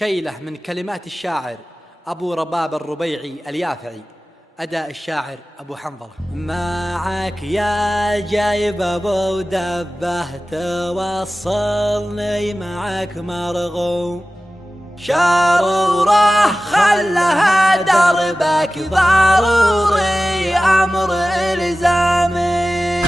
شيلة من كلمات الشاعر أبو رباب الربيعي اليافعي، أداء الشاعر أبو حنظلة. معك يا جايب أبو دبه توصلني معك مرغوم، شارورة خلها دربك ضروري أمر إلزامي.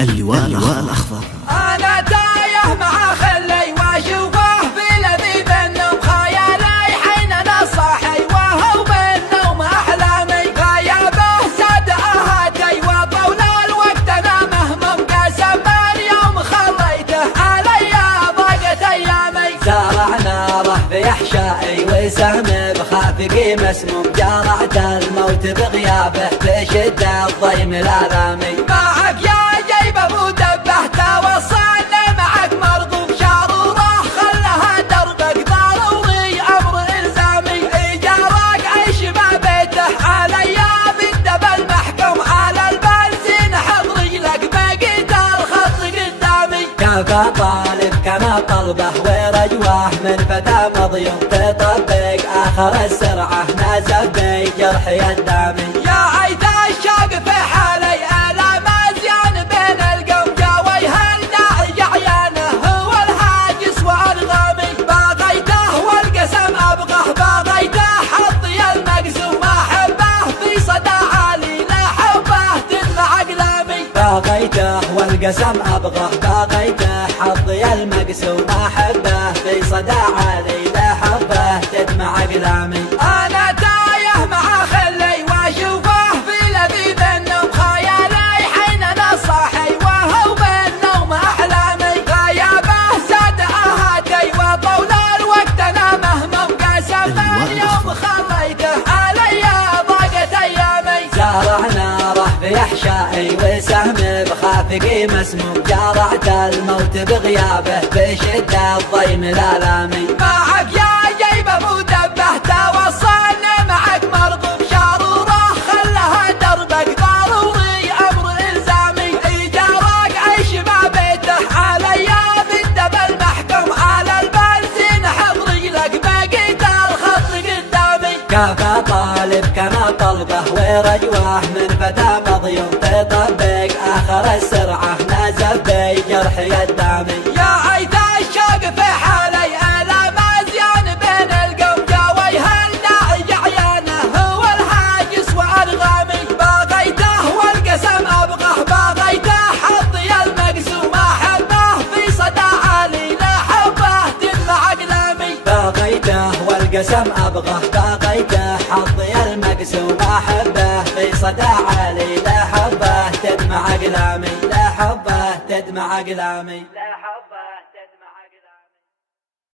اللواء الأخضر. أنا تايه مع خلي وأشوفه في لذيذ النوم خيالي حين أنا صاحي وهو بالنوم أحلامي، غيابه سد أهاتي وطول الوقت أنا مهموم قسم اليوم خليته علي ضاقت أيامي. زارع ناره في أحشائي وسهم بخافقي مسموم، جرعت الموت بغيابه بشد الضيم الآلامي. معك يا جيب أبو دبه توصلني معك مرغوب، شارورة خلها دربك ضروري أمر إلزامي. إيجارك عيش ما بيته علي بالدب المحكوم، على البنزين حط رجلك بقيت الخط قدامي. كفى طالب كما طلبه ورجوه من فتى مضيوم، تطبق آخر السرعة نازل بجرح يدامي. يا عيد الشوق في حالي ألا مزيان بين القوم، جاوي هالداعي عيانه هو الهاجس وأرغامي. باغيته والقسم أبغه، باغيته حظي المقسوم أحبه في صدى عالي لا حبه تدمع أقلامي. باغيته والقسم أبغه، باغيته حظي المقسوم أحبه في صدى عالي لا حبه تدمع أقلامي. أنا تايه مع خلي وأشوفه في لذيذ النوم خيالي حين أنا صاحي وهو بالنوم أحلامي. غيابه سد أهاتي وطول الوقت أنا مهموم قسم اليوم خليته علي ضاقت أيامي. زارع ناره في أحشائي وسهم بخافقي مسموم، جرعت الموت بغيابه بشد الضيم الآلامي. معك يا جيب أبو دبه توصلني معك مرغوب، شارورة خلها دربك ضروري أمر إلزامي. إيجارك عيش ما بيته علي بالدب المحكوم، على البنزين حط رجلك بقيت الخط قدامي. كفى طالب كما طلبه ورجوه من فتى مضيوم، تطبق آخر السرعة نازل بجرح يدامي. يا عيد الشوق في حالي ألا مزيان بين القوم، جاوي هالداعي عيانه هو الهاجس وأرغامي. باغيته والقسم أبغه، باغيته حظي المقسوم أحبه في صدى عالي لا حبه تدمع أقلامي. باغيته والقسم أبغه، باغيته حظي المقسوم أحبه في صدى عالي لا حبه تدمع أقلامي، لا حبه تدمع أقلامي.